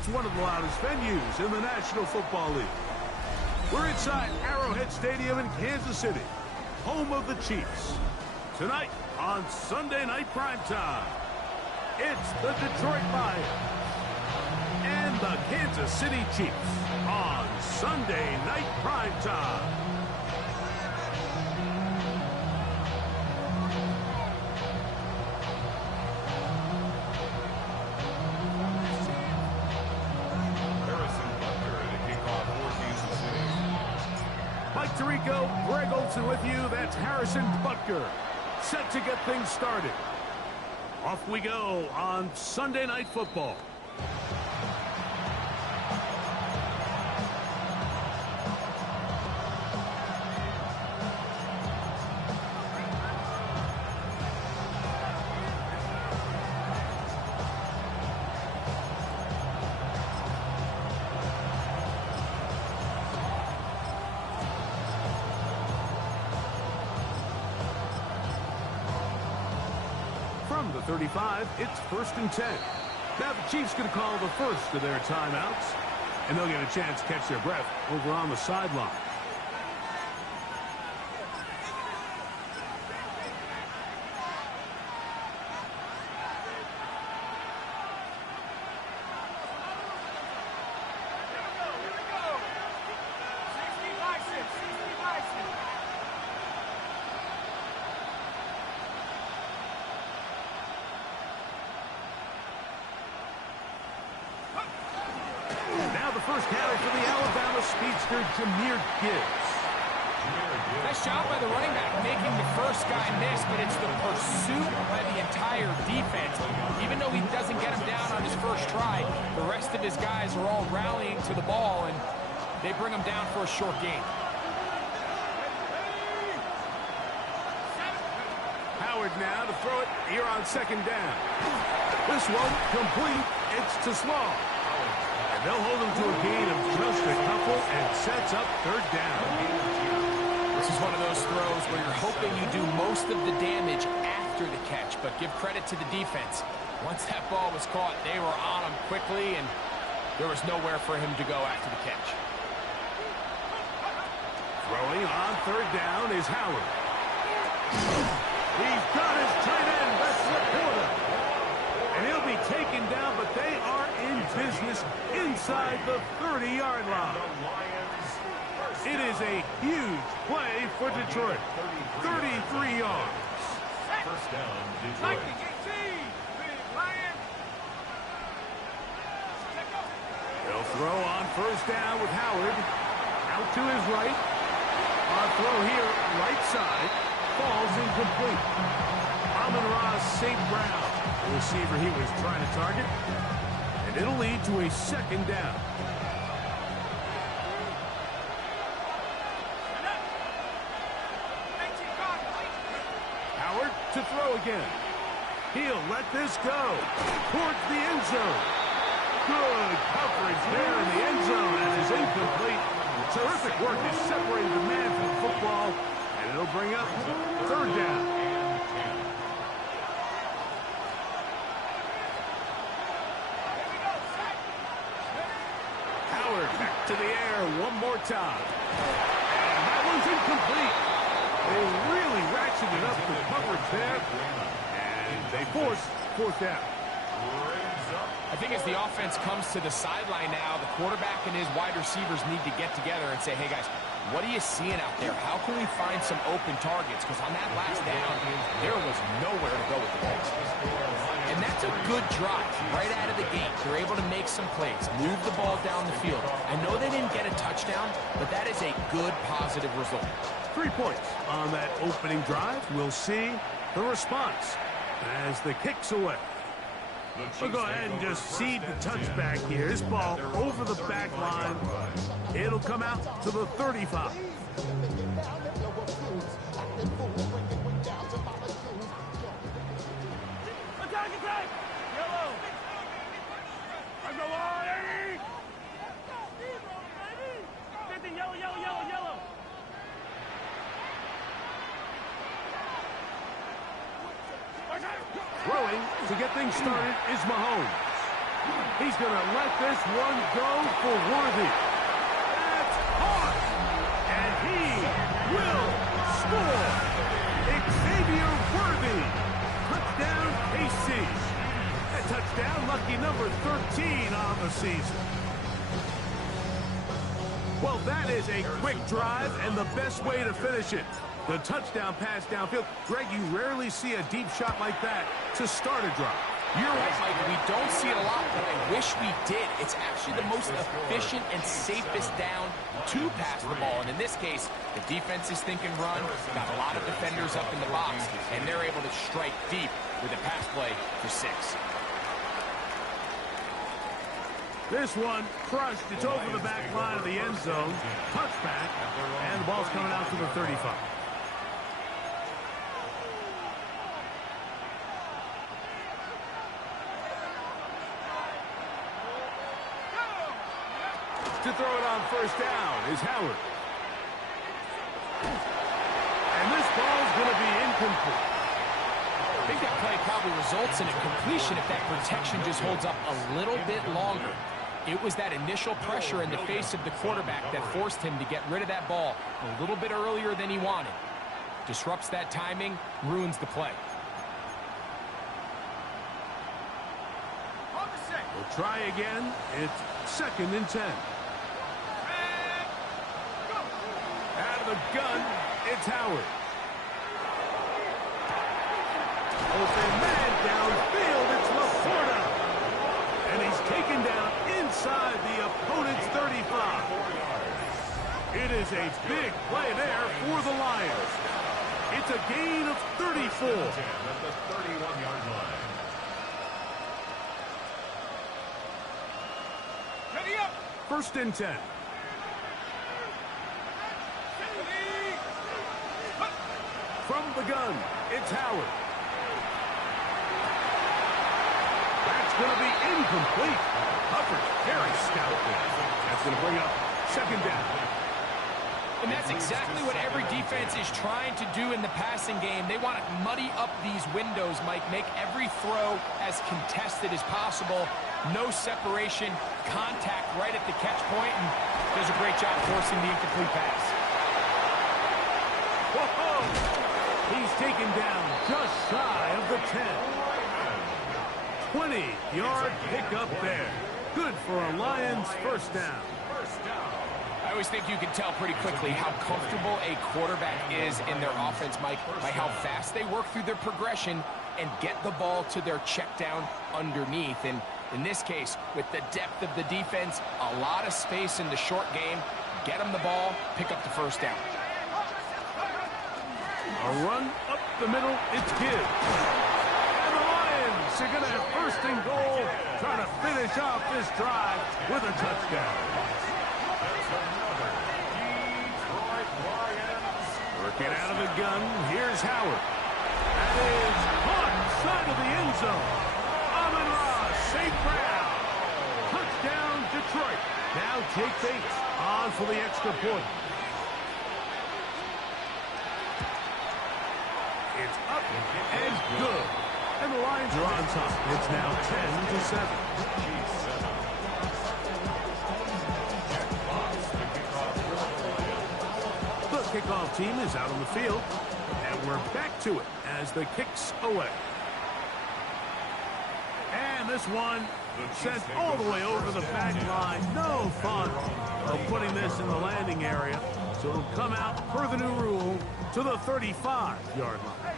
It's one of the loudest venues in the National Football League. We're inside Arrowhead Stadium in Kansas City, home of the Chiefs. Tonight on Sunday Night Primetime, it's the Detroit Lions and the Kansas City Chiefs on Sunday Night Primetime. Mike Tirico, Greg Olsen with you. That's Harrison Butker, set to get things started. Off we go on Sunday Night Football. From the 35, it's 1st and 10. Now the Chiefs going to call the first of their timeouts, and they'll get a chance to catch their breath over on the sideline. First carry for the Alabama speedster, Jahmyr Gibbs. Nice job by the running back making the first guy miss, but it's the pursuit by the entire defense. Even though he doesn't get him down on his first try, the rest of his guys are all rallying to the ball, and they bring him down for a short gain. Howard now to throw it here on 2nd down. This one complete. It's to Small. They'll hold him to a gain of just a couple and sets up 3rd down. This is one of those throws where you're hoping you do most of the damage after the catch, but give credit to the defense. Once that ball was caught, they were on him quickly, and there was nowhere for him to go after the catch. Throwing on 3rd down is Howard. He's got his tight end, that's Laporta. And he'll be taken down, but they are in business inside the 30-yard line. It is a huge play for Detroit. 33 yards. First down, Detroit. They'll throw on 1st down with Howard. Out to his right. On throw here, right side. Falls incomplete. Amon-Ra St. Brown, the receiver he was trying to target. And it'll lead to a 2nd down. Howard to throw again. He'll let this go towards the end zone. Good coverage there in the end zone. That is incomplete. Terrific work to separate the man from the football. And it'll bring up 3rd down. Back to the air one more time. And that one's incomplete. They really ratcheted up the coverage there. And they force 4th down. I think as the offense comes to the sideline now, the quarterback and his wide receivers need to get together and say, hey, guys, what are you seeing out there? How can we find some open targets? Because on that last down, there was nowhere to go with the ball. And that's a good drive right out of the gate. They're able to make some plays, move the ball down the field. I know they didn't get a touchdown, but that is a good, positive result. 3 points on that opening drive. We'll see the response as the kick's away. We'll go ahead and just seed the touchback here. This ball over the back line. It'll come out to the 35. Throwing to get things started is Mahomes. He's going to let this one go for Worthy. That's hard. And he will score. Xavier Worthy. Touchdown, KC. A touchdown, lucky number 13 on the season. Well, that is a quick drive and the best way to finish it. The touchdown pass downfield. Greg, you rarely see a deep shot like that to start a drive. You're right, Mike. We don't see it a lot, but I wish we did. It's actually the most efficient and safest down to pass the ball. And in this case, the defense is thinking run, got a lot of defenders up in the box, and they're able to strike deep with a pass play for 6. This one crushed. It's over the back line of the end zone. Touchback, and the ball's coming out to the 35. To throw it on first down is Howard. And this ball's going to be incomplete. I think that play probably results in a completion if that protection just holds up a little bit longer. It was that initial pressure in the face of the quarterback that forced him to get rid of that ball a little bit earlier than he wanted. Disrupts that timing, ruins the play. We'll try again. It's 2nd and 10. Out of the gun, it's Howard. Open man downfield, it's Laporta. And he's taken down inside the opponent's 35. It is a big play there for the Lions. It's a gain of 34. At the 31-yard line. Ready up. 1st and 10. From the gun, it's Howard. That's going to be incomplete. Hubbard, very stout there. That's going to bring up 2nd down. And that's exactly what every defense is trying to do in the passing game. They want to muddy up these windows, Mike, make every throw as contested as possible. No separation, contact right at the catch point, and does a great job forcing the incomplete pass. Whoa! He's taken down just shy of the 10. 20-yard pickup there. Good for a Lions first down. I always think you can tell pretty quickly how comfortable a quarterback is in their offense, Mike, by how fast they work through their progression and get the ball to their check down underneath. And in this case, with the depth of the defense, a lot of space in the short game, get them the ball, pick up the first down. A run up the middle, it's Gibbs. And the Lions are going to have 1st and goal, trying to finish off this drive with a touchdown. Working out of the gun, here's Howard. That is caught side of the end zone. Amon-Ra, St. Brown. Touchdown, Detroit. Now Jake Bates on for the extra point. It's up and good. And the Lions are on top. It's now 10-7. The kickoff team is out on the field. And we're back to it as the kick's away. And this one sent all the way over the back line. No fun of putting this in the landing area. So it'll come out per the new rule to the 35-yard line.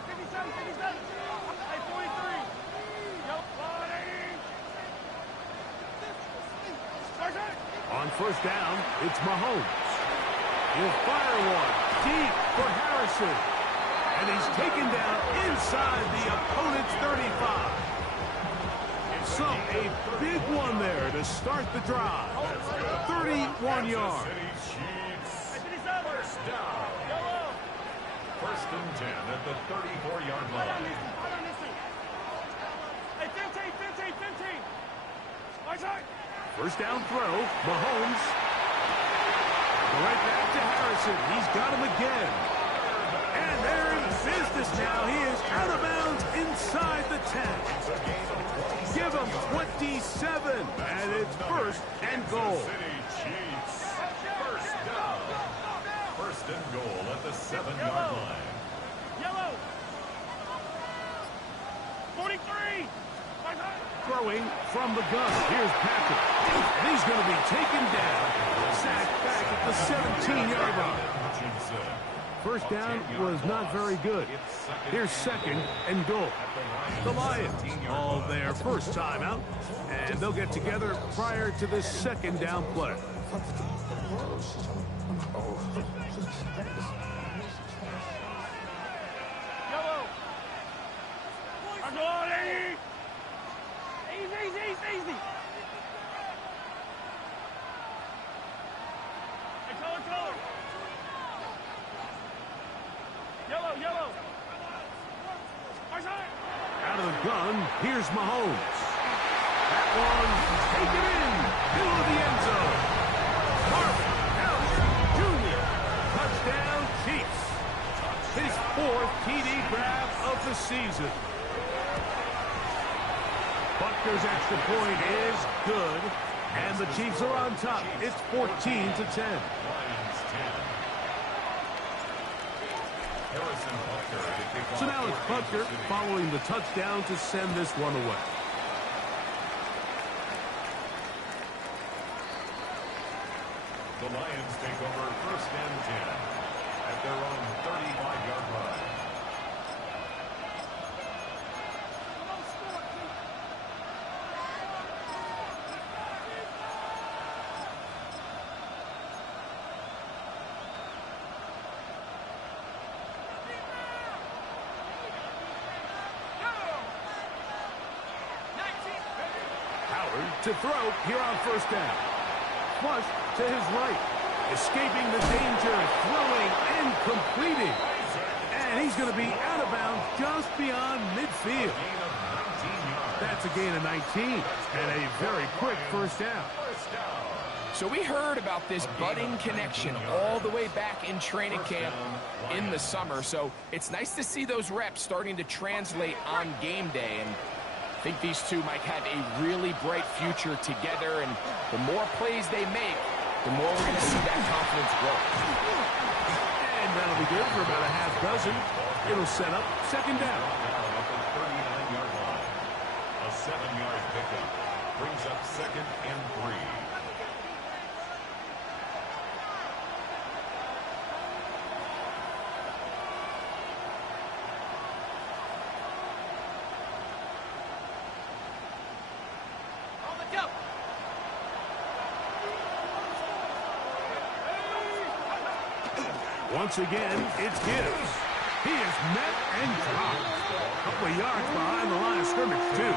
On first down, it's Mahomes. He'll fire one deep for Harrison. And he's taken down inside the opponent's 35. So a big one there to start the drive. 31 yards. First down. 1st and 10 at the 34-yard line. First down throw, Mahomes. Right back to Harrison. He's got him again. And they're in business now. He is out of bounds inside the 10. Give him 27 27, and it's first and goal. City Chiefs. First down. First and goal at the 7-yard line. Yellow. 43. Throwing from the gun. Here's Patrick. And he's going to be taken down. Sacked back at the 17-yard line. First down was not very good. Here's second and goal. The Lions call their first timeout, and they'll get together prior to this second down play. Yellow. I'm going easy. Easy. Hey, color. Yellow. Out of the gun, here's Mahomes. That one taken in, middle of the end zone. Marvin Harrison Jr. Touchdown Chiefs. His 4th TD grab of the season. Butker's extra point is good, and the Chiefs are on top. It's 14-10. So now it's Butker following the touchdown to send this one away. The Lions take over first and 10 at their own 35-yard line. To throw here on first down. Flush to his right. Escaping the danger, throwing and completing. And he's going to be out of bounds just beyond midfield. That's a gain of 19 and a very quick first down. So we heard about this budding connection all the way back in training camp in the summer. So it's nice to see those reps starting to translate on game day. And I think these two might have a really bright future together, and the more plays they make, the more we're going to see that confidence grow. And that'll be good for about a half dozen. It'll set up second down. At the 39-yard line. A 7-yard pickup brings up second and 3. Once again, it's Gibbs. He is met and dropped. A couple of yards behind the line of scrimmage, too.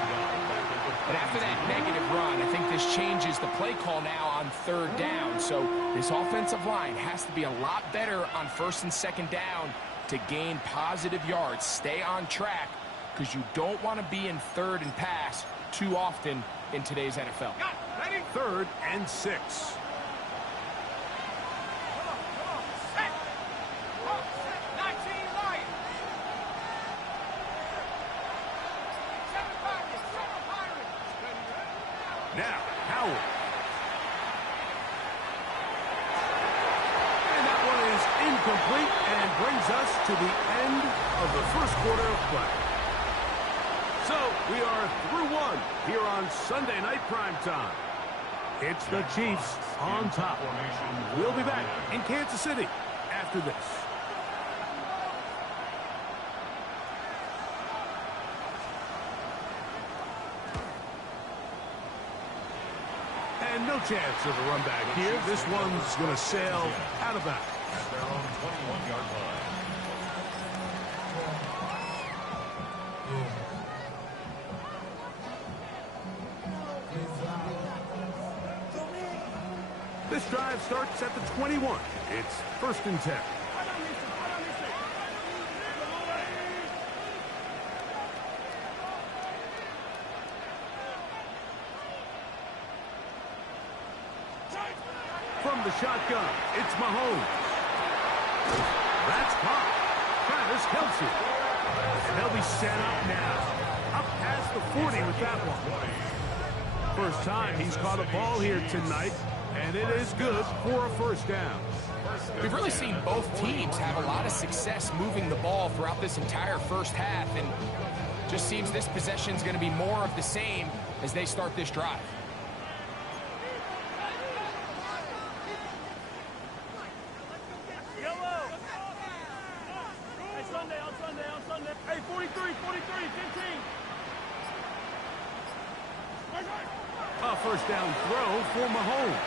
But after that negative run, I think this changes the play call now on third down. So this offensive line has to be a lot better on first and second down to gain positive yards. Stay on track, because you don't want to be in third and pass too often in today's NFL. Third and 6. Now, Howard. And that one is incomplete and brings us to the end of the first quarter of play. So, we are through one here on Sunday Night Primetime. It's the Chiefs on top. We'll be back in Kansas City after this. And no chance of a run back here. This one's going to sail out of bounds. At their own 21-yard line. This drive starts at the 21. It's first and 10. From the shotgun, it's Mahomes. That's caught. Travis Kelce. And they'll be set up now. Up past the 40 with that one. first time he's caught a ball here tonight, and it is good for a first down. We've really seen both teams have a lot of success moving the ball throughout this entire first half, and just seems this possession is going to be more of the same as they start this drive. Yellow. Hey, Sunday, on Sunday. Hey, 43, 15. A first down throw for Mahomes.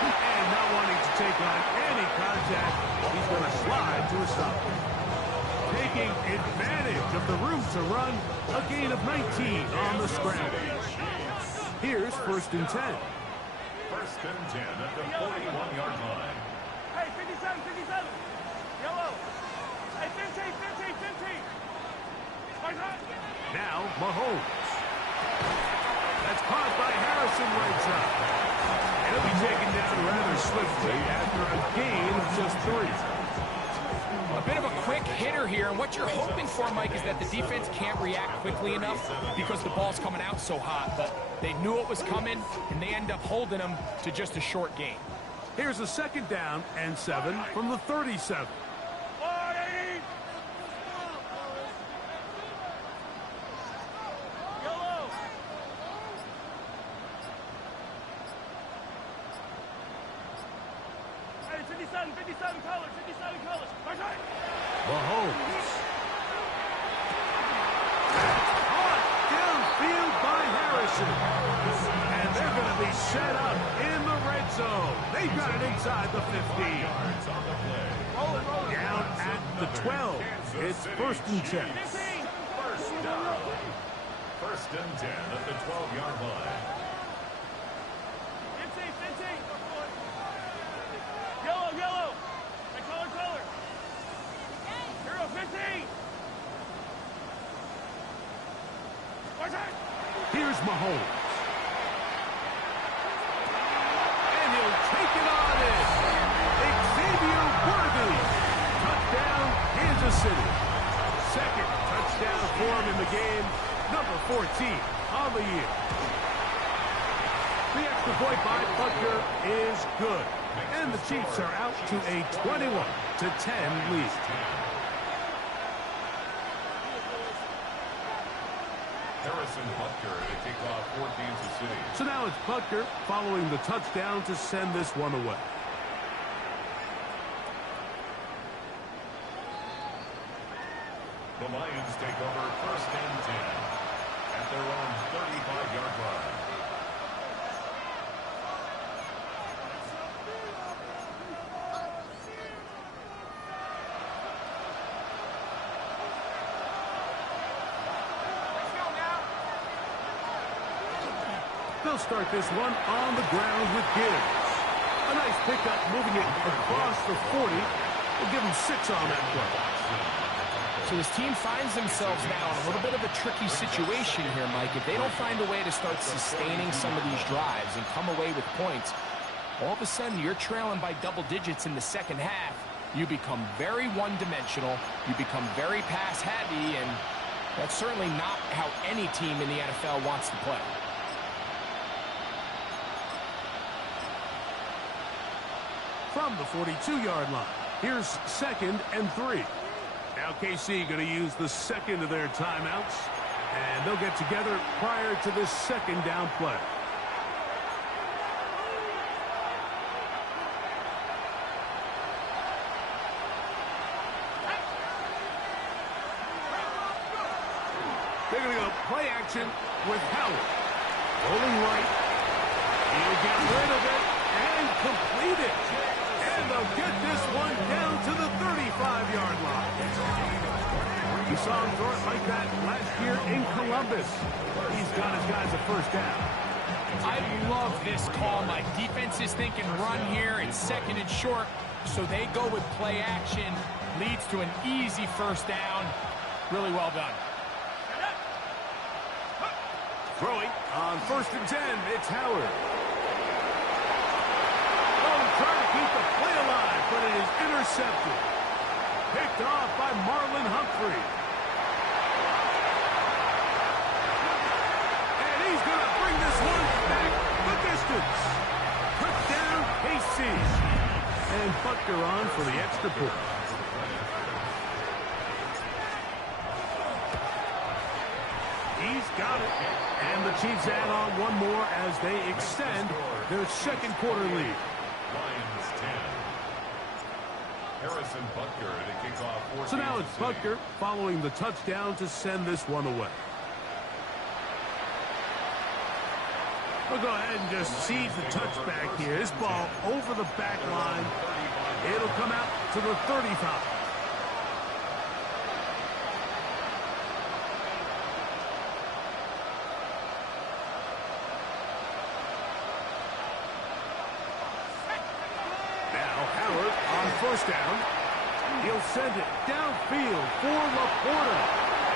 And not wanting to take on any contact, he's going to slide to a stop. Taking advantage of the room to run, a gain of 19 on the scramble. Here's 1st and 10. 1st and 10 at the 41-yard line. Hey, 57. Yellow. Hey, 15. Now Mahomes. That's caught by Harrison right side. He'll be taken down rather swiftly after a gain of just 3. A bit of a quick hitter here, and what you're hoping for, Mike, is that the defense can't react quickly enough because the ball's coming out so hot, but they knew it was coming, and they end up holding them to just a short gain. Here's a 2nd down and 7 from the 37. Yellow. Hey, 57 colors. Mahomes. Caught downfield by Harrison. And they're going to be set up in the red zone. They've got it inside the 15. Down at the 12. It's 1st and 10. First down. 1st and 10 at the 12-yard line. 15. Yellow. Hey, color. Hero, 15. Here's Mahomes. And he'll take it on in. Xavier Worthy. Touchdown, Kansas City. 2nd touchdown for him in the game. Number 14 on the year. The extra point by Butker is good. And the Chiefs are out to a 21-10 lead. Harrison Butker to kick off for Kansas City. So now it's Butker following the touchdown to send this one away. The Lions take over 1st and 10 at their own 35-yard line. They'll start this one on the ground with Gibbs. A nice pickup moving it across the 40. We'll give him 6 on that play. So his team finds themselves now in a little bit of a tricky situation here, Mike. If they don't find a way to start sustaining some of these drives and come away with points, all of a sudden you're trailing by double digits in the second half. You become very one-dimensional. You become very pass-heavy, and that's certainly not how any team in the NFL wants to play. From the 42-yard line, here's 2nd and 3. Now KC going to use the 2nd of their timeouts, and they'll get together prior to this 2nd down play. They're going to go play action with Howard. Rolling right. He'll get rid of it and complete it. And they'll get this one down to the 35-yard line. You saw him throw it like that last year in Columbus. He's got his guys a first down. I love this call. My defense is thinking run here. It's 2nd and short, so they go with play action. Leads to an easy first down. Really well done. Throwing on 1st and 10, it's Howard. Oh, trying to keep the play alive, but it is intercepted. Picked off by Marlon Humphrey. Butker on for the extra point. He's got it. And the Chiefs add on one more as they extend their second quarter lead. Lions 10. Harrison Butker to kick off. So now it's Butker following the touchdown to send this one away. We'll go ahead and just seize the touchback here. This ball over the back line. It'll come out to the 35. First down. He'll send it downfield for Laporta.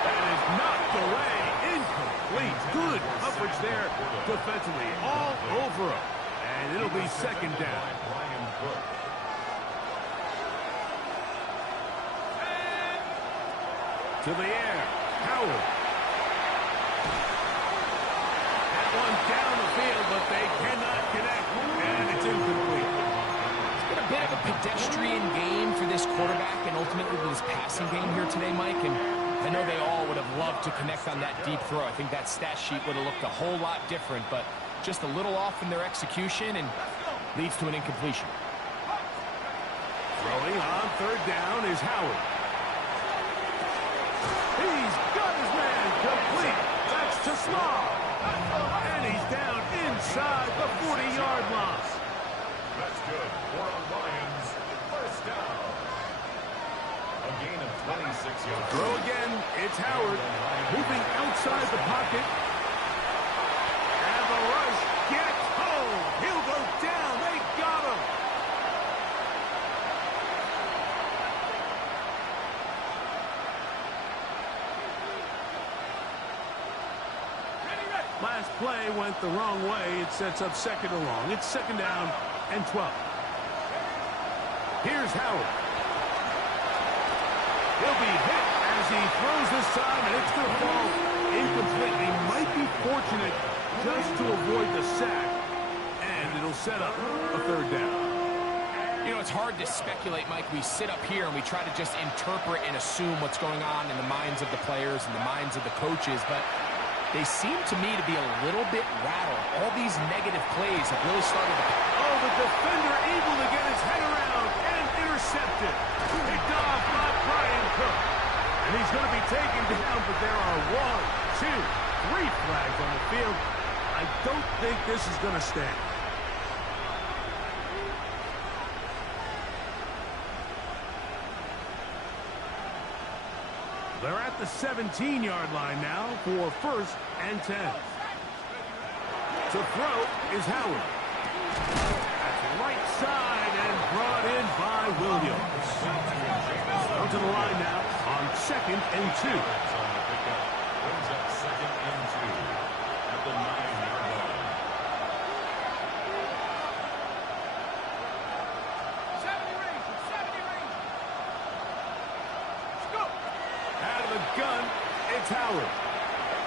That is knocked away. Incomplete. Good coverage there defensively. All over him. And it'll be second down. To the air. Howard. That one down the field, but they cannot connect. And it's incomplete. A bit of a pedestrian game for this quarterback and ultimately this passing game here today, Mike. And I know they all would have loved to connect on that deep throw. I think that stat sheet would have looked a whole lot different, but just a little off in their execution and leads to an incompletion. Throwing on third down is Howard. He's got his man complete. That's to Small. And he's down inside the 40-yard line. That's good for the Lions. First down. A gain of 26 yards. Throw again. It's Howard moving outside the pocket. And the rush gets home. He'll go down. They got him. Last play went the wrong way. It sets up second and long. It's second down and 12. Here's Howard. He'll be hit as he throws this time, and it's going to fall incomplete. He might be fortunate just to avoid the sack, and it'll set up a third down. You know, it's hard to speculate, Mike. We sit up here and we try to just interpret and assume what's going on in the minds of the players and the minds of the coaches, but they seem to me to be a little bit rattled. All these negative plays have really started to... Oh, the defender able to get his head around and intercepted. Picked off by Brian Cook. And he's going to be taken down, but there are 1, 2, 3 flags on the field. I don't think this is going to stand. They're at the 17-yard line now for first and 10. To throw is Howard. That's right side and brought in by Williams. Down to the line now on second and 2. Brings up second and 2 at the 9-yard line. 70 range. 70 range. Let's go. Out of the gun, it's Howard.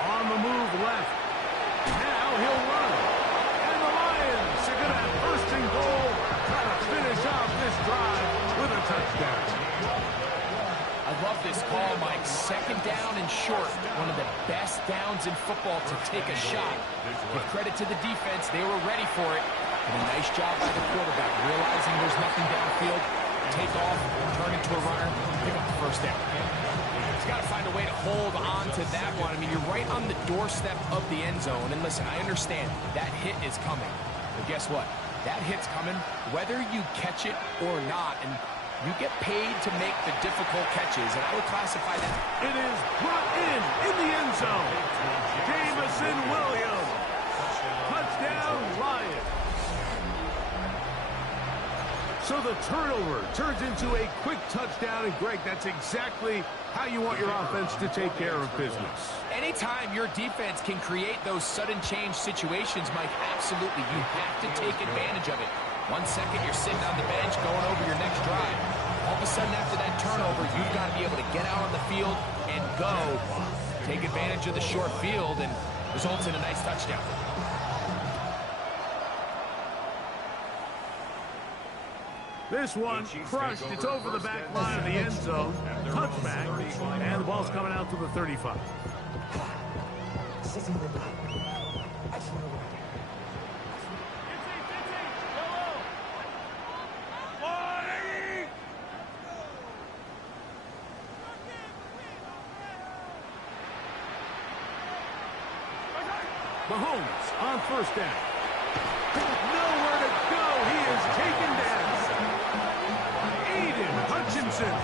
On the move left. Now he'll run. And the Lions are going to have first and goal. Try to finish off this drive with a touchdown. I love this call, Mike. Second down and short. One of the best downs in football to take a shot. Give credit to the defense. They were ready for it. And a nice job by the quarterback. Realizing there's nothing downfield. Take off, turn into a runner, pick up the first down. He's got to find a way to hold on to that one. I mean, you're right on the doorstep of the end zone. And listen, I understand that hit is coming. But guess what? That hit's coming whether you catch it or not. And you get paid to make the difficult catches. And I would classify that. It is brought in the end zone. Jameson Williams. Touchdown, Lions. So the turnover turns into a quick touchdown. And, Greg, that's exactly how you want your offense to take care of business. Anytime your defense can create those sudden change situations, Mike, absolutely, you have to take advantage of it. 1 second, you're sitting on the bench going over your next drive. All of a sudden, after that turnover, you've got to be able to get out on the field and go. Take advantage of the short field, and results in a nice touchdown. This one crushed. It's over the back line of the end zone. Touchback. And the ball's coming out to the 35. Mahomes on first down. Nowhere to go. He is taken down. Aiden Hutchinson.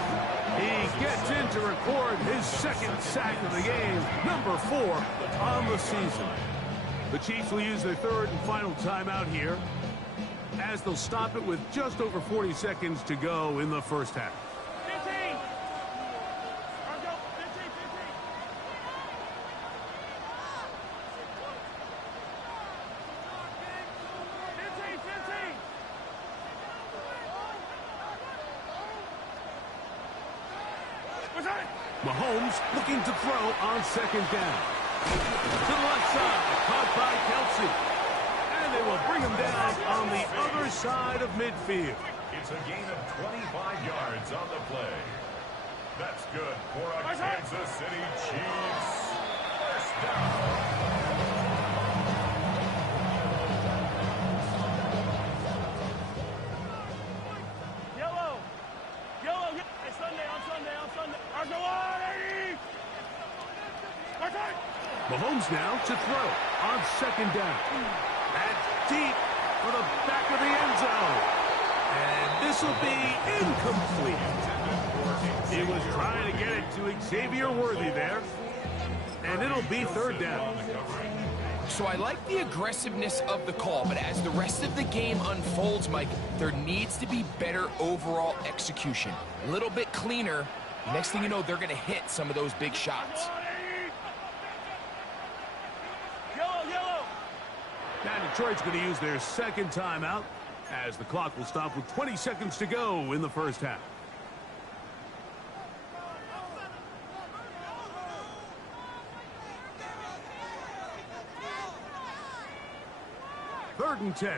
He gets in to record his second sack of the game, number 4 on the season. The Chiefs will use their third and final timeout here, as they'll stop it with just over 40 seconds to go in the first half. 15. Mahomes looking to throw on second down. To the left side, caught by Kelsey. And they will bring him down on the other side of midfield. It's a gain of 25 yards on the play. That's good for a Kansas City Chiefs first down. Mahomes now to throw on second down. That's deep for the back of the end zone. And this will be incomplete. He was trying to get it to Xavier Worthy there. And it'll be third down. So I like the aggressiveness of the call, but as the rest of the game unfolds, Mike, there needs to be better overall execution. A little bit cleaner. Next thing you know, they're going to hit some of those big shots. Now Detroit's going to use their second timeout, as the clock will stop with 20 seconds to go in the first half. Third and 10.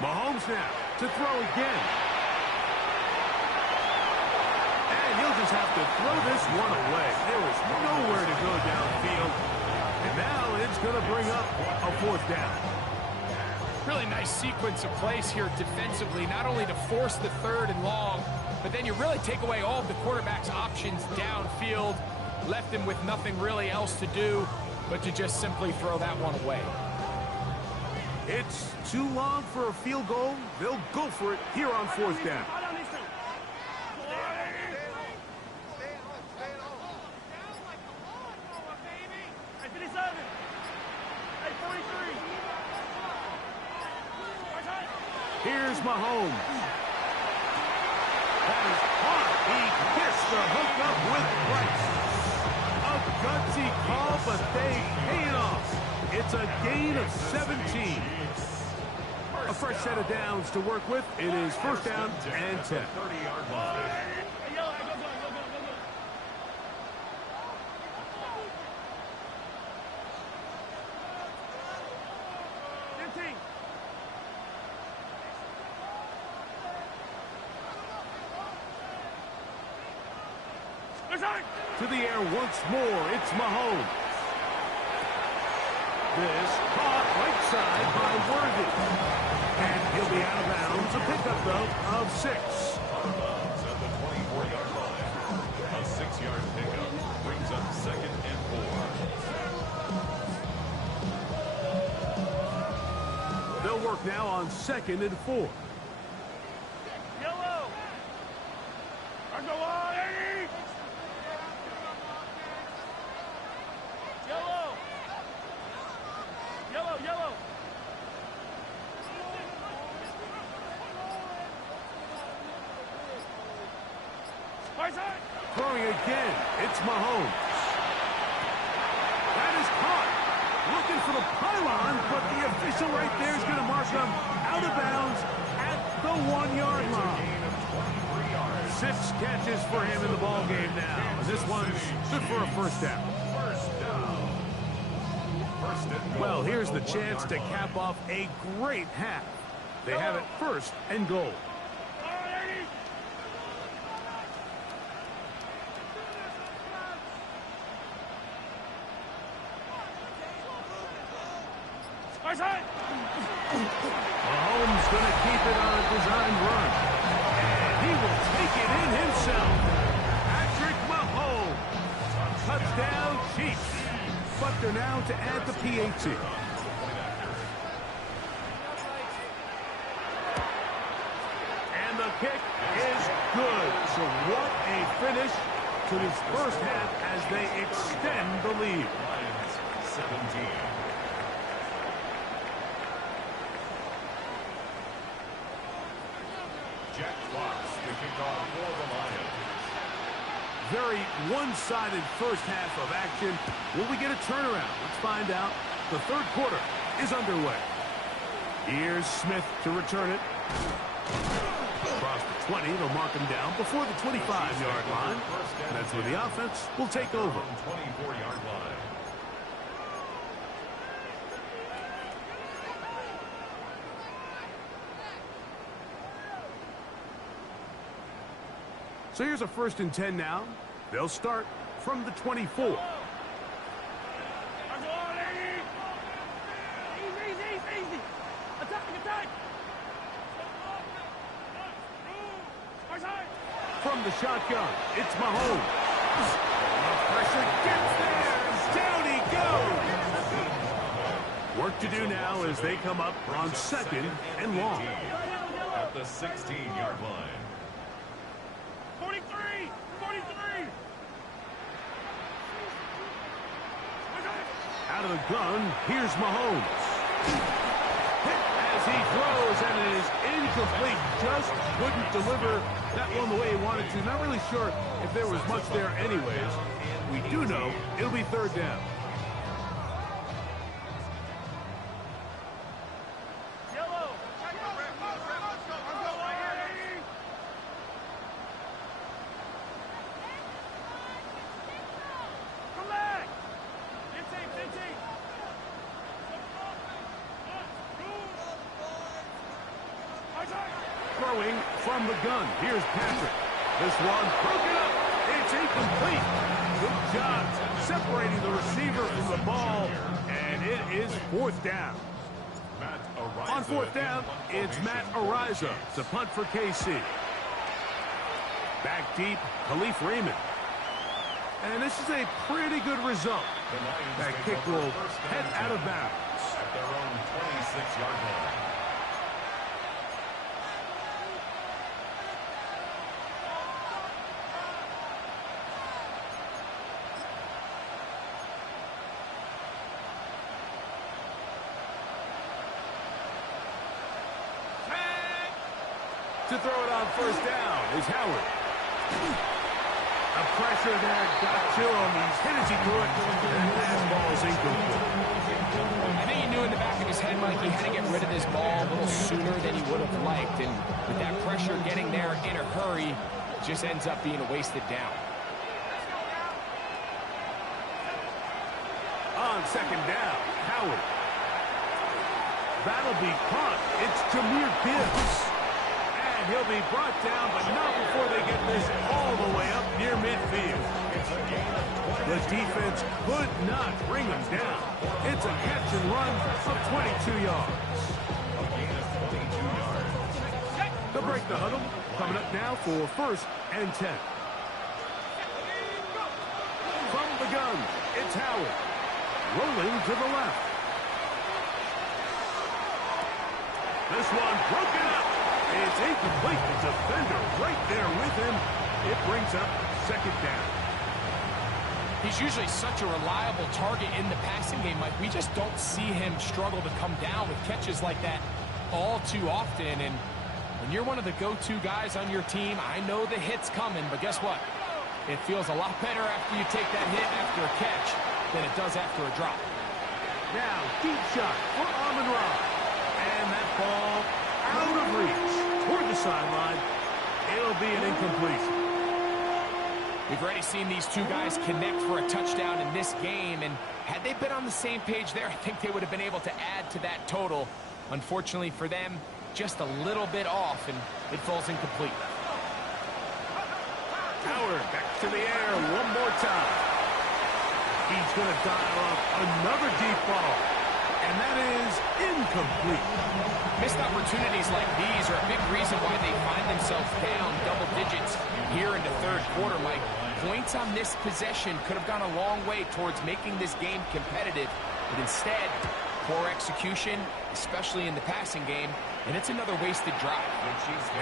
Mahomes now to throw again. And he'll just have to throw this one away. There is nowhere to go downfield. And now it's going to bring up a fourth down. Really nice sequence of plays here defensively, not only to force the third and long, but then you really take away all of the quarterback's options downfield, left him with nothing really else to do but to just simply throw that one away. It's too long for a field goal. They'll go for it here on fourth down. Here's Mahomes. That is caught. He gets the hook up with Price. A gutsy call, but they pay it off. It's a gain of 17. A fresh set of downs to work with. It is first down and 10. 30-yard line. To the air once more. It's Mahomes. This caught right side by Worthy. And he'll be out of bounds. A pickup, though, of 6. Out of bounds at the 24-yard line. A 6-yard pickup brings up second and 4. They'll work now on second and 4. Throwing again, it's Mahomes. That is caught. looking for the pylon, but the official right there is going to mark him out of bounds at the 1-yard line. 6 catches for him in the ball game now. And this one's good for a first down. Well, here's the chance to cap off a great half. They have it 1st and goal. Mahomes going to keep it on a designed run. And he will take it in himself. Patrick Mahomes. Touchdown, Chiefs. But they're now to add the PAT. And the kick is good. So what a finish to this first half as they extend the lead. 17. Jack Fox, the kickoff for the Lions. Very one-sided first half of action. Will we get a turnaround? Let's find out. The third quarter is underway. Here's Smith to return it. Across the 20, they'll mark him down before the 25-yard line. And that's where the offense will take over. 24-yard line. So here's a 1st and 10 now. They'll start from the 24. Easy. Attack. From the shotgun, it's Mahomes. The pressure gets there. Down he goes. Work to do now as they come up on 2nd and long. At the 16-yard line. 43. Out of the gun, here's Mahomes. Hit as he throws, and it is incomplete. Just couldn't deliver that one the way he wanted to. Not really sure if there was much there anyways. We do know it'll be 3rd down. Throwing from the gun. Here's Patrick. This one broken up. It's incomplete. Good job separating the receiver from the ball. And it is 4th down. On 4th down, it's Matt Araiza to punt for KC. Back deep, Khalif Raymond. And this is a pretty good result. That kick will head out of bounds. At their own 26-yard line. To throw it on 1st down is Howard. The pressure there got to him. He's hit as he threw it. And that ball's incomplete. I think he knew in the back of his head, Mike, he had to get rid of this ball a little sooner than he would have liked. And with that pressure getting there in a hurry, it just ends up being a wasted down. On 2nd down, Howard. That'll be caught. It's Jahmyr Gibbs. He'll be brought down, but not before they get this all the way up near midfield. The defense could not bring him down. It's a catch and run of 22 yards. They'll break the huddle. Coming up now for 1st and 10. From the gun, it's Howard. Rolling to the left. This one broken up. It's incomplete. The defender right there with him. It brings up 2nd down. He's usually such a reliable target in the passing game, Mike. We just don't see him struggle to come down with catches like that all too often. And when you're one of the go-to guys on your team, I know the hit's coming, but guess what? It feels a lot better after you take that hit after a catch than it does after a drop. Now, deep shot for Amon-Ra. And that ball out of reach toward the sideline. It'll be an incompletion. We've already seen these two guys connect for a touchdown in this game, and had they been on the same page there, I think they would have been able to add to that total. Unfortunately for them, just a little bit off, and it falls incomplete. Howard back to the air one more time. He's going to dial up another deep ball, and that is incomplete. Missed opportunities like these are a big reason why they find themselves down double digits here in the third quarter, Mike. Points on this possession could have gone a long way towards making this game competitive, but instead, poor execution, especially in the passing game, and it's another wasted drive.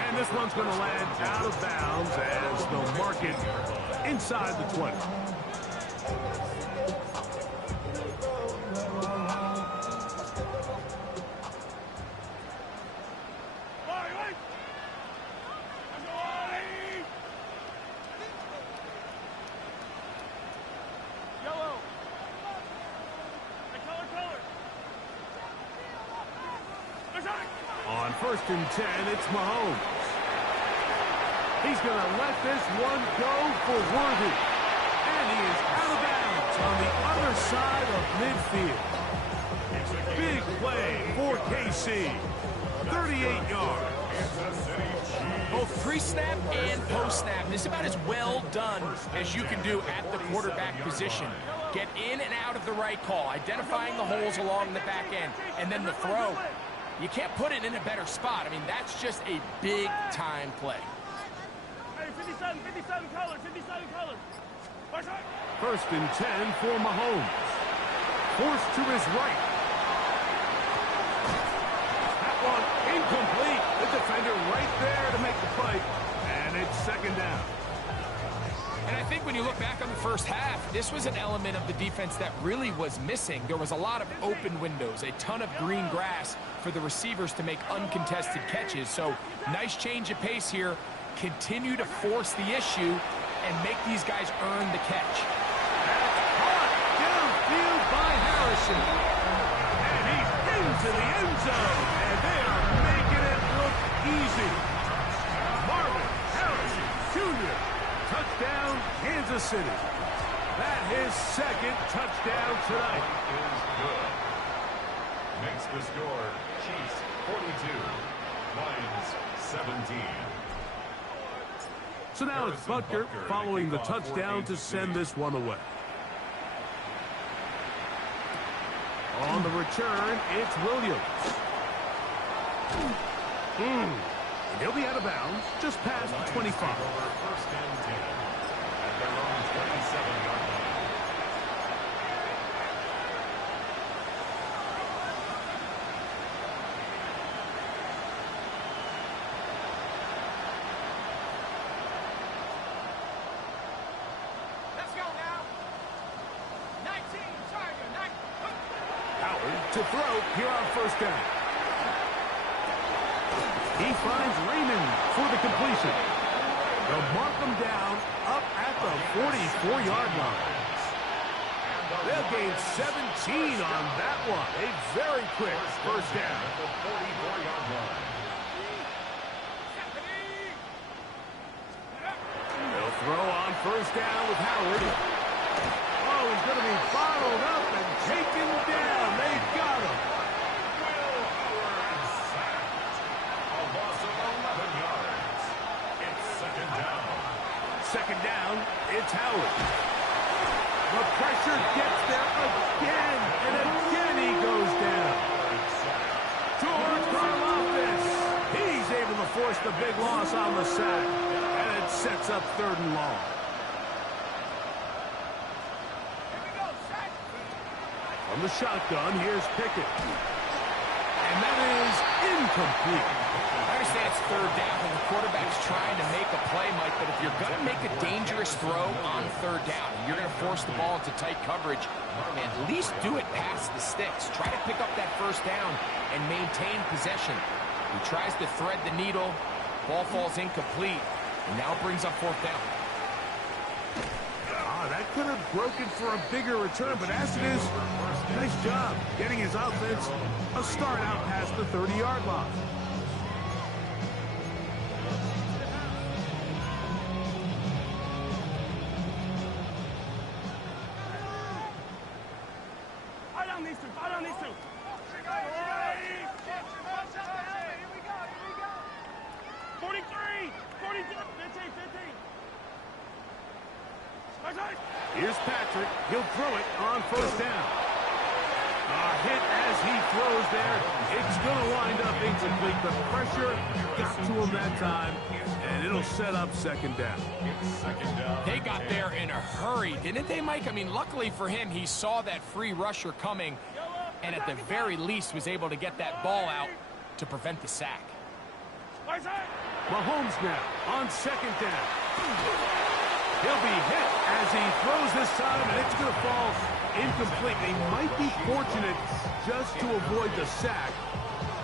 And this one's going to land out of bounds as they'll mark it inside the 20. On 1st and 10, it's Mahomes. He's going to let this one go for Worthy. And he is out of bounds on the other side of midfield. Big play for KC. 38 yards. Both pre-snap and post-snap, this is about as well done as you can do at the quarterback position. Get in and out of the right call, identifying the holes along the back end, and then the throw. You can't put it in a better spot. I mean, that's just a big-time play. Hey, 57 colors, 57 colors. 1st and 10 for Mahomes. Forced to his right. That one incomplete. The defender right there to make the play. And it's 2nd down. And I think when you look back on the first half, this was an element of the defense that really was missing. There was a lot of open windows, a ton of green grass for the receivers to make uncontested catches. So nice change of pace here. Continue to force the issue and make these guys earn the catch. That's caught downfield by Harrison. And he's into the end zone. And they are making it look easy. Marvin Harrison Jr. Touchdown, Kansas City. That his 2nd touchdown tonight. Is good. Makes the score Chiefs 42, Lions 17. So now it's Butker following the touchdown to send this one away. On the return, it's Williams. And he'll be out of bounds just past the 25. 1st and 10 at their own 27-yard line. Let's go now. 19, Tiger, 19. Howard to throw here on 1st down. He finds Raymond for the completion. They'll mark him down up at the 44-yard line. They'll gain 17 on that one. A very quick 1st down. At the 44-yard line. They'll throw on 1st down with Howard. Oh, he's going to be bottled up and taken down. They've got him. Will Howard sacked. A loss of 11 yards. It's 2nd down. 2nd down, it's Howard. The pressure gets there again, and again he goes down. George Karlaftis. He's able to force the big loss on the sack, and it sets up 3rd and long. From the shotgun, here's Pickett. And that is incomplete. I understand it's 3rd down and the quarterback's trying to make a play, Mike, but if you're going to make a dangerous throw on 3rd down, and you're going to force the ball into tight coverage, man, at least do it past the sticks. Try to pick up that 1st down and maintain possession. He tries to thread the needle. Ball falls incomplete, and now brings up 4th down. That could have broken for a bigger return, but as it is, nice job getting his offense a start out past the 30-yard line. Here's Patrick. He'll throw it on first down. A hit as he throws there. It's going to wind up incomplete. The pressure got to him that time, and it'll set up second down. They got there in a hurry, didn't they, Mike? I mean, luckily for him, he saw that free rusher coming, and at the very least was able to get that ball out to prevent the sack. Mahomes now on second down. He'll be hit as he throws this time, and it's going to fall incomplete. They might be fortunate just to avoid the sack,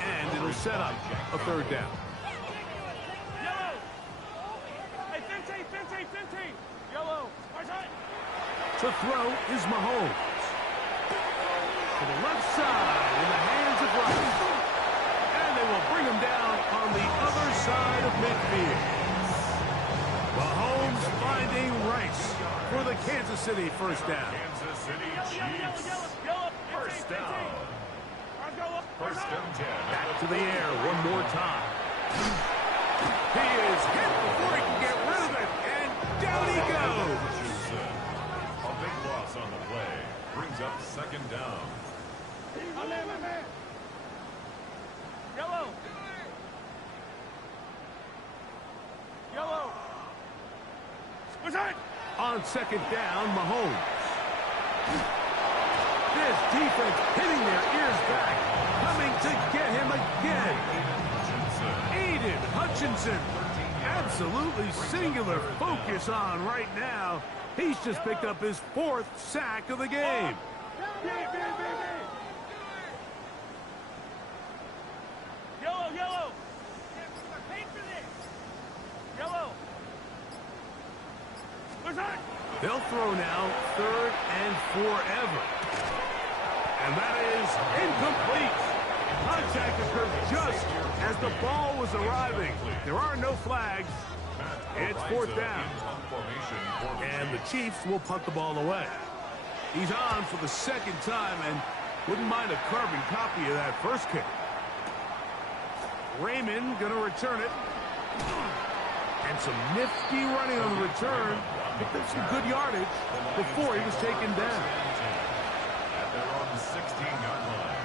and it'll set up a third down. Yellow! Hey, 15! Yellow! To throw is Mahomes. To the left side in the hands of Rice. And they will bring him down on the other side of midfield. Mahomes finding Rice for the Kansas City first down. Kansas City Chiefs. First down. First and 10. Back to the air one more time. He is hit before he can get rid of it, and down he goes. A big loss on the play. Brings up second down. Yellow! On second down, Mahomes. This defense hitting their ears back, coming to get him again. Aiden Hutchinson, absolutely singular focus on right now. He's just picked up his 4th sack of the game. Yellow! Yellow! They'll throw now 3rd and forever. And that is incomplete. Contact occurred just as the ball was arriving. There are no flags. It's 4th down. And the Chiefs will punt the ball away. He's on for the 2nd time and wouldn't mind a carbon copy of that first kick. Raymond going to return it. And some nifty running on the return. Picked up some good yardage before he was taken down. At their own 16-yard line.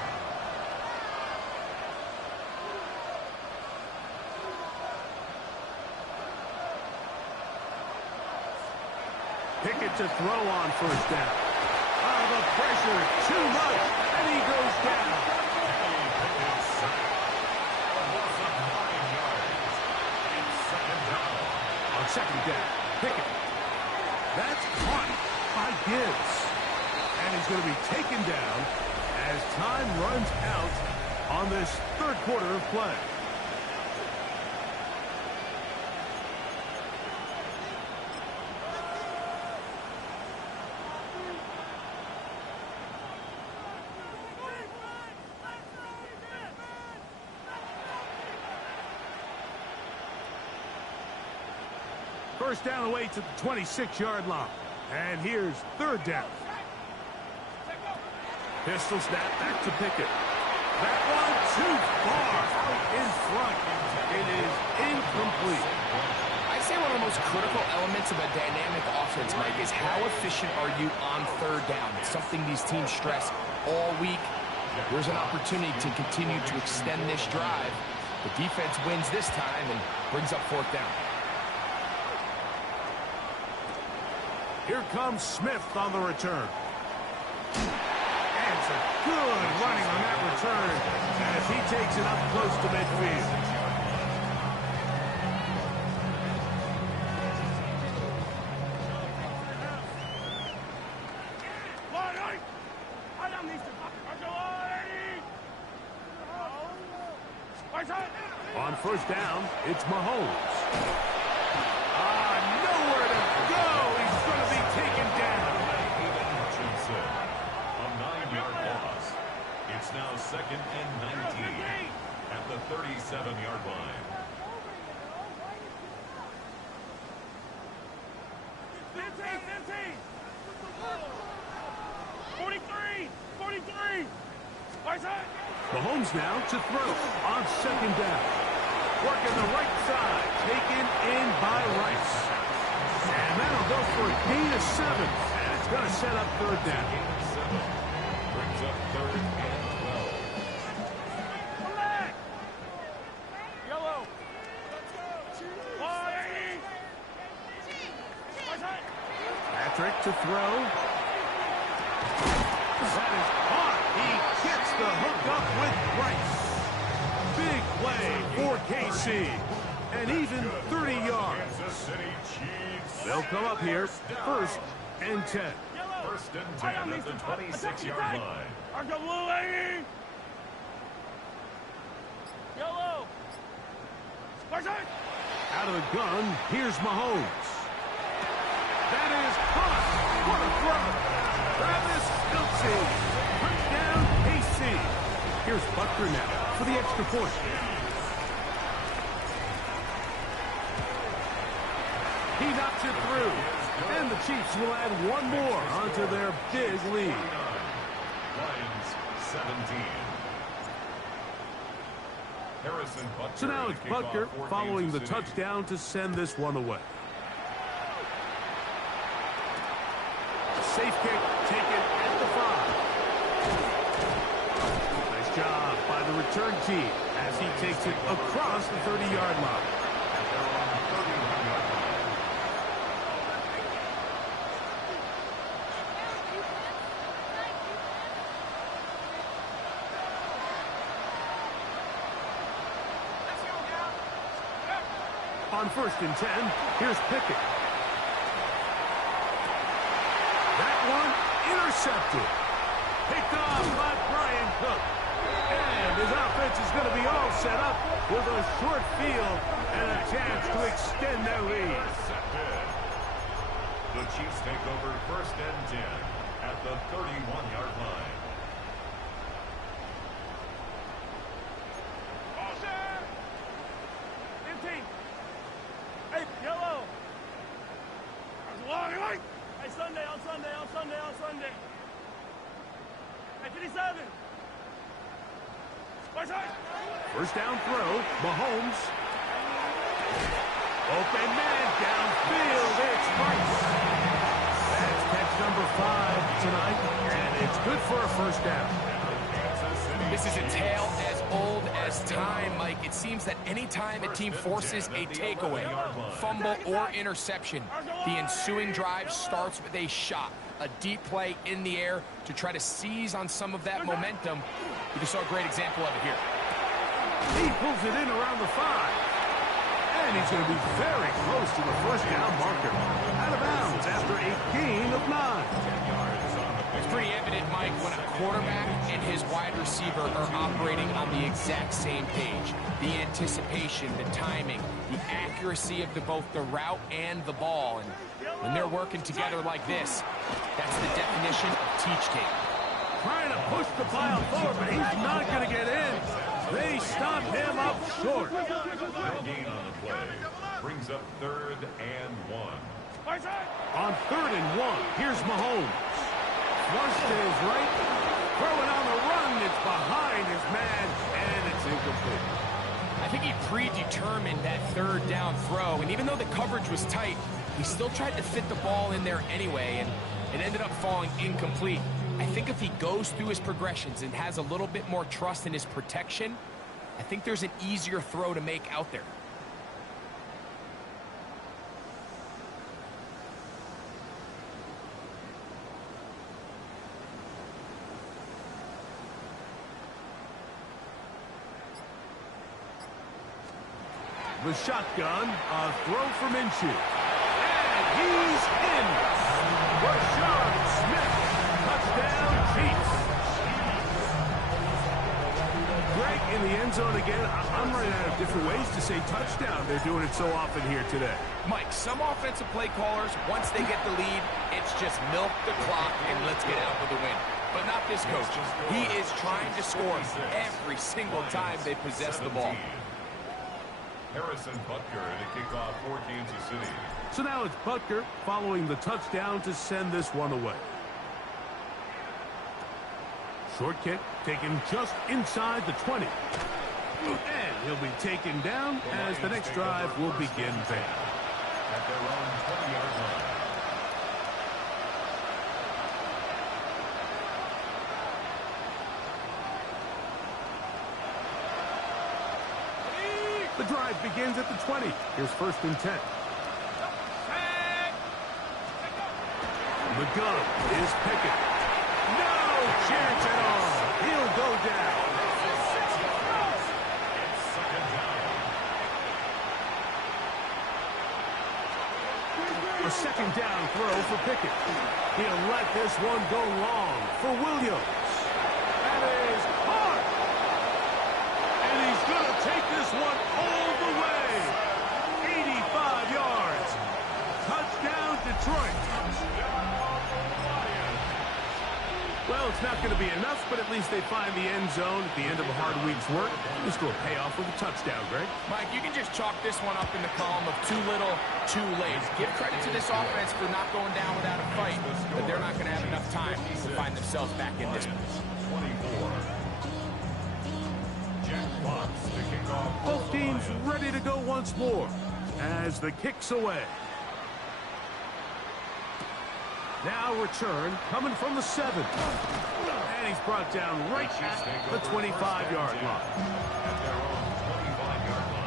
Pickett to throw on first down. Oh, the pressure, too much, and he goes down. On second down, Pickett. That's caught by Gibbs. And he's going to be taken down as time runs out on this 3rd quarter of play. First down away to the 26-yard line. And here's 3rd down. Pistol snap back to Pickett. That one too far out in front. It is incomplete. I say one of the most critical elements of a dynamic offense, Mike, is how efficient are you on 3rd down? It's something these teams stress all week. There's an opportunity to continue to extend this drive. The defense wins this time and brings up 4th down. Here comes Smith on the return. And some good running on that return as he takes it up close to midfield. On first down, it's Mahomes. Nowhere to go. He's going to be taken 15. 43. 43. Mahomes now to throw on second down. Working the right side. Taken in by Rice. And that'll go for a gain of 7. And it's going to set up third down. Brings up third and 12. Come back. Yellow. Patrick to throw. That is caught. He gets the hook up with Rice. Big play for KC. And even 30 yards. Kansas City Chiefs. They'll come up here first and 10. First and 10 at the 26-yard line. Argo blue, lady. Yellow. Out of the gun, here's Mahomes. That is caught. What a throw. Travis Kelce. Touchdown, KC. Here's Butker now for the extra point. He knocks it through. And the Chiefs will add one more onto their big lead. Lions 17. Harrison Butker. So now it's Butker following the touchdown to send this one away. A safe kick taken at the 5. Nice job by the return team as he takes it across the 30-yard line. On first and 10, here's Pickett. That one intercepted. Picked off by Brian Cook. And his offense is going to be all set up with a short field and a chance to extend their lead. Intercepted. The Chiefs take over first and 10 at the 31-yard line. Yellow. Hey, Sunday. Hey, 57. First down throw, Mahomes. Open man downfield, it's Rice. That's catch number 5 tonight, and it's good for a first down. This is a tale as old as time, Mike. It seems that any time a team forces a takeaway, fumble, or interception, the ensuing drive starts with a shot, a deep play in the air to try to seize on some of that momentum. We just saw a great example of it here. He pulls it in around the 5. And he's going to be very close to the first down marker. Out of bounds after a gain of 9. It's pretty evident, Mike, when a quarterback and his wide receiver are operating on the exact same page. The anticipation, the timing, the accuracy of both the route and the ball. And when they're working together like this, that's the definition of teach tape. Trying to push the pile forward, but he's not going to get in. They stop him up short. No gain on the play. Brings up third and 1. On third and 1, here's Mahomes. Flush to his right. Throwing on the run. It's behind his man, and it's incomplete. I think he predetermined that third down throw, and even though the coverage was tight, he still tried to fit the ball in there anyway, and it ended up falling incomplete. I think if he goes through his progressions and has a little bit more trust in his protection, I think there's an easier throw to make out there. The shotgun, a throw from Minshew. And he's in. Rashard Smith. Touchdown, Chiefs. Greg in the end zone again. I'm running out of different ways to say touchdown. They're doing it so often here today. Mike, some offensive play callers, once they get the lead, it's just milk the clock and let's get out with a win. But not this coach. He is trying to score every single time they possess the ball. Harrison Butker to kick off for Kansas City. So now it's Butker following the touchdown to send this one away. Short kick taken just inside the 20. And he'll be taken down as the next drive will begin there. At their own 20-yard line. The drive begins at the 20. Here's 1st and 10. The gun is Pickett. No chance at all. He'll go down. A 2nd down throw for Pickett. He'll let this one go long for Williams. That is hard. And he's going to take this one all the way. 85 yards. Touchdown, Detroit. Well, it's not going to be enough, but at least they find the end zone at the end of a hard week's work. This will pay off with a touchdown, Greg. Mike, you can just chalk this one up in the column of too little, too late. Give credit to this offense for not going down without a fight, but they're not going to have enough time to find themselves back in this one. 24. Jack Fox to kick off. Both teams ready to go once more as the kick's away. Now return coming from the 7. And he's brought down right at the 25-yard line. At their own 25-yard line.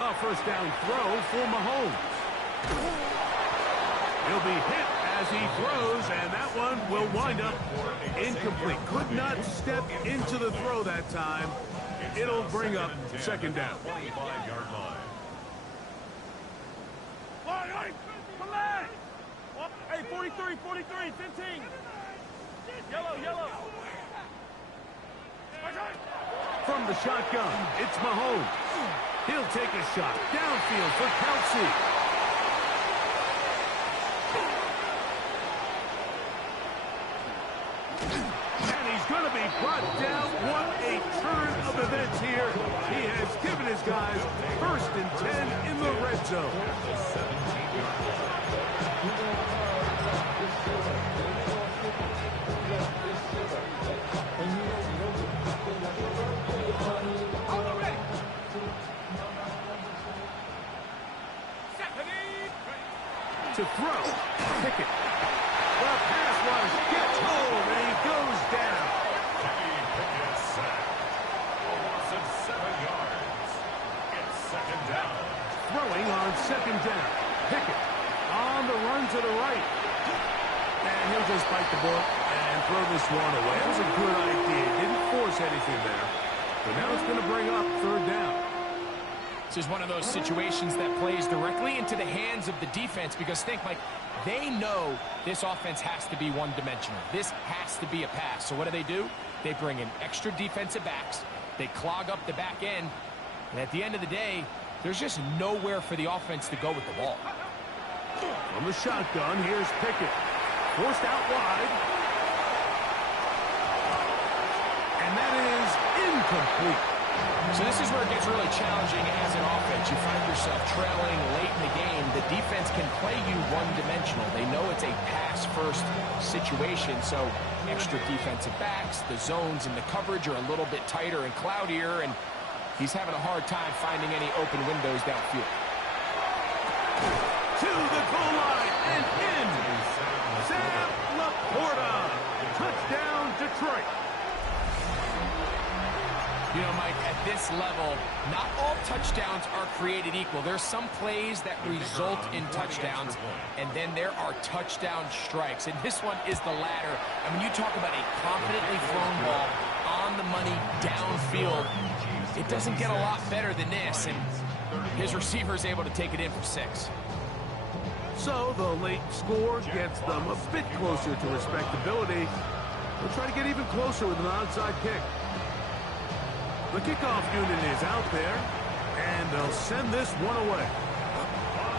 A 1st down throw for Mahomes. He'll be hit as he throws, and that one will wind up incomplete. Could not step into the throw that time. It'll bring up 2nd down. 25-yard line. Hey, 43, 43, 15. Yellow. From the shotgun, it's Mahomes. He'll take a shot downfield for Kelsey. And he's going to be brought down. What a turn of events here. He has given his guys 1st and 10 in the red zone. To throw, Pickett. The pass rush gets home, and he goes down. Kenny Pickett sacked. A loss of 7 yards. It's 2nd down. Throwing on 2nd down. Pickett on the run to the right. And he'll just bite the bullet and throw this one away. That was a good idea. Didn't force anything there. But now it's going to bring up 3rd down. This is one of those situations that plays directly into the hands of the defense because think, Mike, they know this offense has to be one-dimensional. This has to be a pass. So what do? They bring in extra defensive backs. They clog up the back end. And at the end of the day, there's just nowhere for the offense to go with the ball. From the shotgun, here's Pickett. Forced out wide. And that is incomplete. So this is where it gets really challenging as an offense. You find yourself trailing late in the game. The defense can play you one-dimensional. They know it's a pass-first situation, so extra defensive backs, the zones and the coverage are a little bit tighter and cloudier, and he's having a hard time finding any open windows downfield. To the goal line and in. Sam Laporta. Touchdown, Detroit. You know, Mike, at this level, not all touchdowns are created equal. There's some plays that result in touchdowns, and then there are touchdown strikes. And this one is the latter. And when you talk about a confidently thrown ball on the money downfield, it doesn't get a lot better than this. And his receiver is able to take it in for 6. So the late score gets them a bit closer to respectability. They'll try to get even closer with an onside kick. The kickoff unit is out there, and they'll send this one away.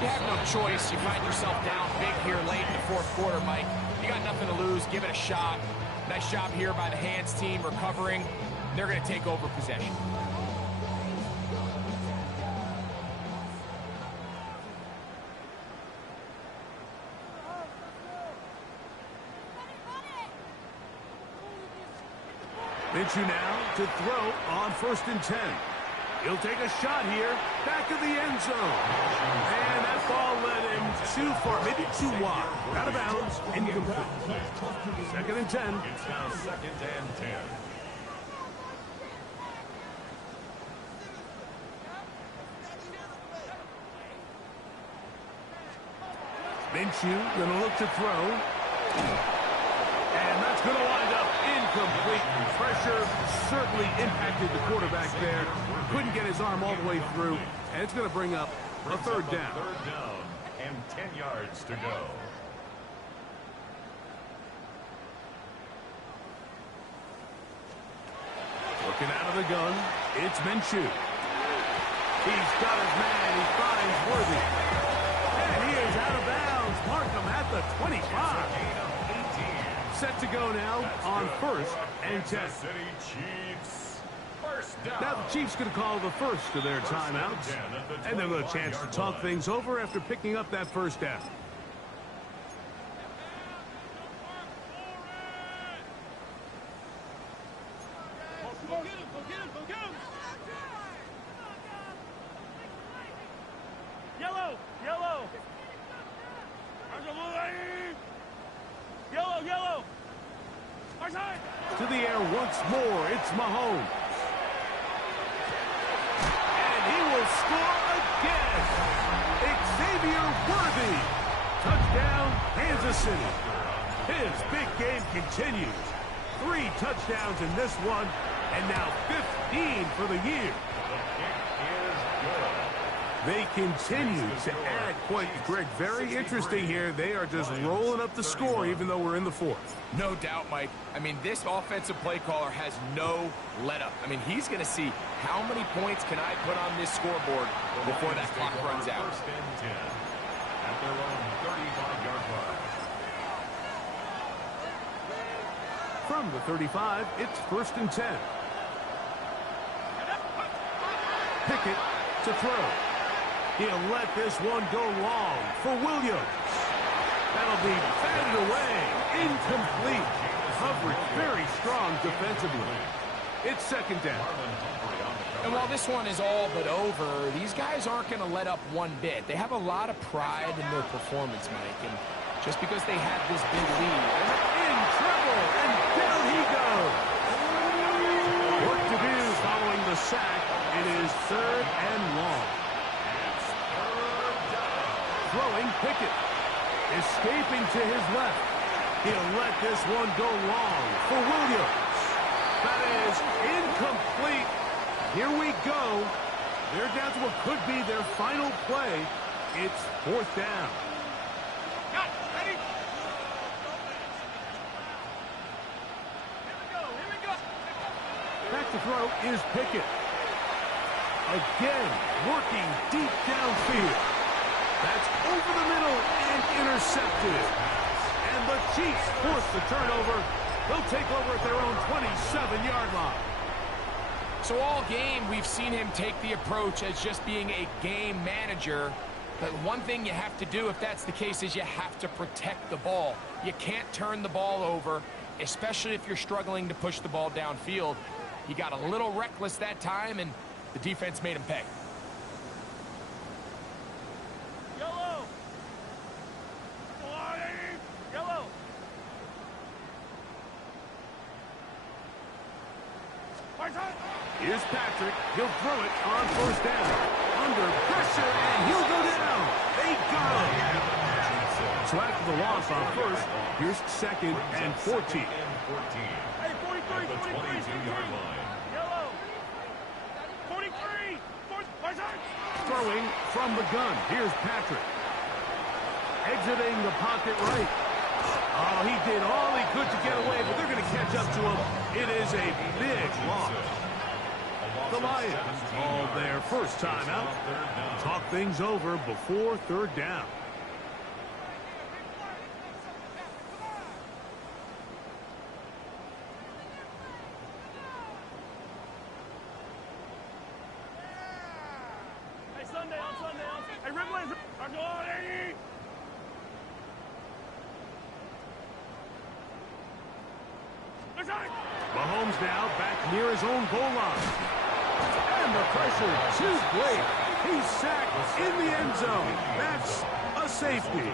You have no choice. You find yourself down big here late in the fourth quarter, Mike. You got nothing to lose. Give it a shot. Nice job here by the hands team recovering. They're going to take over possession. Minshew now to throw on 1st and 10. He'll take a shot here, back of the end zone. And that ball led him too far, maybe too wide. Out of bounds, incomplete. 2nd and 10. It's now 2nd and 10. Minshew going to look to throw. And that's going to wind up incomplete. Pressure certainly impacted the quarterback there. Couldn't get his arm all the way through. And it's going to bring up a 3rd down. 3rd down and 10 yards to go. Looking out of the gun, it's Minshew. He's got his man. He finds Worthy. And he is out of bounds. Mark him at the 25. Set to go now on 1st and 10. City Chiefs. 1st down. Now the Chiefs going to call the first of their timeouts. And they'll get a chance to talk things over after picking up that 1st down. Yellow! Yellow! Yellow! Yellow! To the air once more, it's Mahomes. And he will score again. Xavier Worthy. Touchdown, Kansas City. His big game continues. 3 touchdowns in this one, and now 15 for the year. They continue to add points. Greg, very interesting here. They are just rolling up the score even though we're in the 4th. No doubt, Mike. I mean, this offensive play caller has no let-up. I mean, he's going to see how many points can I put on this scoreboard before that clock runs out. 1st and 10 at their own 35-yard line. From the 35, it's 1st and 10. Pickett to throw. He'll let this one go long for Williams. That'll be batted away. Incomplete. Coverage very strong defensively. It's 2nd down. And while this one is all but over, these guys aren't going to let up one bit. They have a lot of pride in their performance, Mike. And just because they have this big lead, they're in trouble. And down he goes. Work to do following the sack. It is 3rd and long. Throwing Pickett. Escaping to his left. He'll let this one go long for Williams. That is incomplete. Here we go. They're down to what could be their final play. It's 4th down. Ready? Here we go. Back to throw is Pickett. Again, working deep downfield. That's over the middle and intercepted. And the Chiefs force the turnover. They'll take over at their own 27-yard line. So all game, we've seen him take the approach as just being a game manager. But one thing you have to do if that's the case is you have to protect the ball. You can't turn the ball over, especially if you're struggling to push the ball downfield. He got a little reckless that time, and the defense made him pay. Yellow! Yellow! Here's Patrick. He'll throw it on 1st down. Under pressure, and he'll go down. They got him. So after the loss on 1st, here's 2nd and 14. Hey, 43, 43, Yellow! 43! Throwing from the gun. Here's Patrick. Exiting the pocket right. Oh, he did all he could to get away, but they're going to catch up to him. It is a big loss. The Lions called their first time out. Talk things over before third down. Hey, Sunday on Sunday on. Hey, Ripley. Mahomes now back near his own goal line. And the pressure too great. He's sacked in the end zone. That's a safety.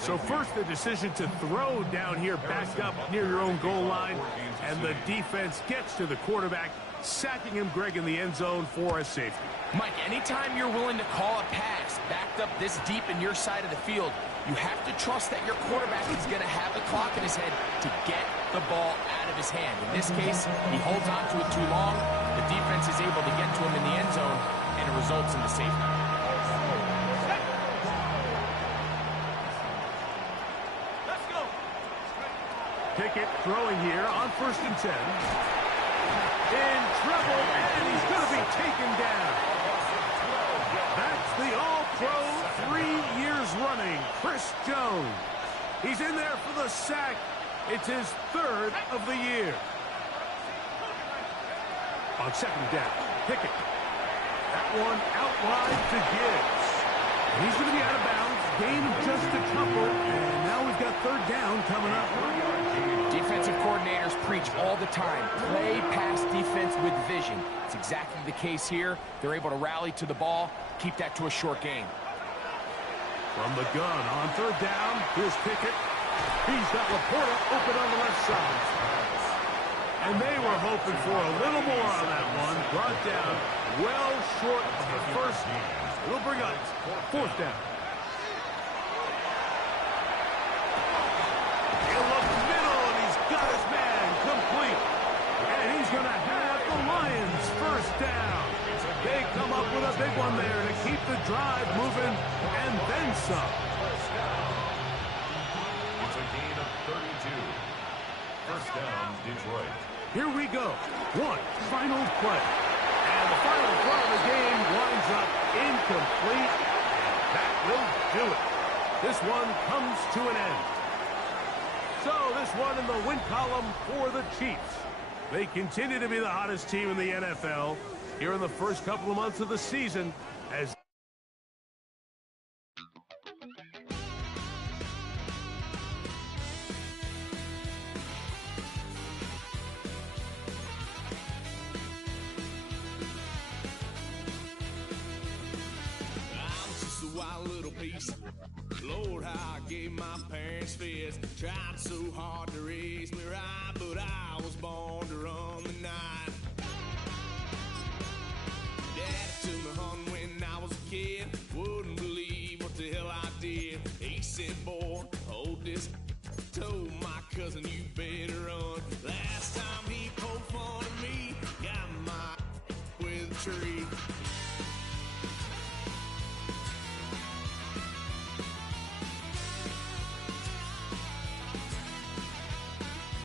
So first the decision to throw down here back up near your own goal line. And the defense gets to the quarterback, sacking him, Greg, in the end zone for a safety. Mike, anytime you're willing to call a pass backed up this deep in your side of the field, you have to trust that your quarterback is going to have the clock in his head to get the ball out of his hand. In this case, he holds on to it too long. The defense is able to get to him in the end zone, and it results in the safety. Let's go. Pickett throwing here on 1st and 10. In trouble, and he's going to be taken down. That's the All-Pro 3 years running, Chris Jones. He's in there for the sack. It's his 3rd of the year. On 2nd down, Pickett. That one out wide to Gibbs. And he's going to be out of bounds. Gain of just a couple. And now we've got 3rd down coming up. Defensive coordinators preach all the time, play pass defense with vision. It's exactly the case here. They're able to rally to the ball, keep that to a short game. From the gun on 3rd down, here's Pickett. He's got Laporta open on the left side. And they were hoping for a little more on that one. Brought down well short of the first. It'll bring up 4th down. He'll look middle, and he's got his man complete. And he's going to have the Lions 1st down. They come up with a big one there to keep the drive moving, and then some. It's a gain of 32. 1st down, Detroit. Here we go. One final play. And the final play of the game winds up incomplete. And that will do it. This one comes to an end. So this one in the win column for the Chiefs. They continue to be the hottest team in the NFL here in the first couple of months of the season as wild little piece. Lord, how I gave my parents fits. Tried so hard to raise me right, but I was born to run the night. Dad took me home when I was a kid. Wouldn't believe what the hell I did. He said, boy, hold this. Told my cousin, you better run. Last time he poked fun at me, got my with a tree.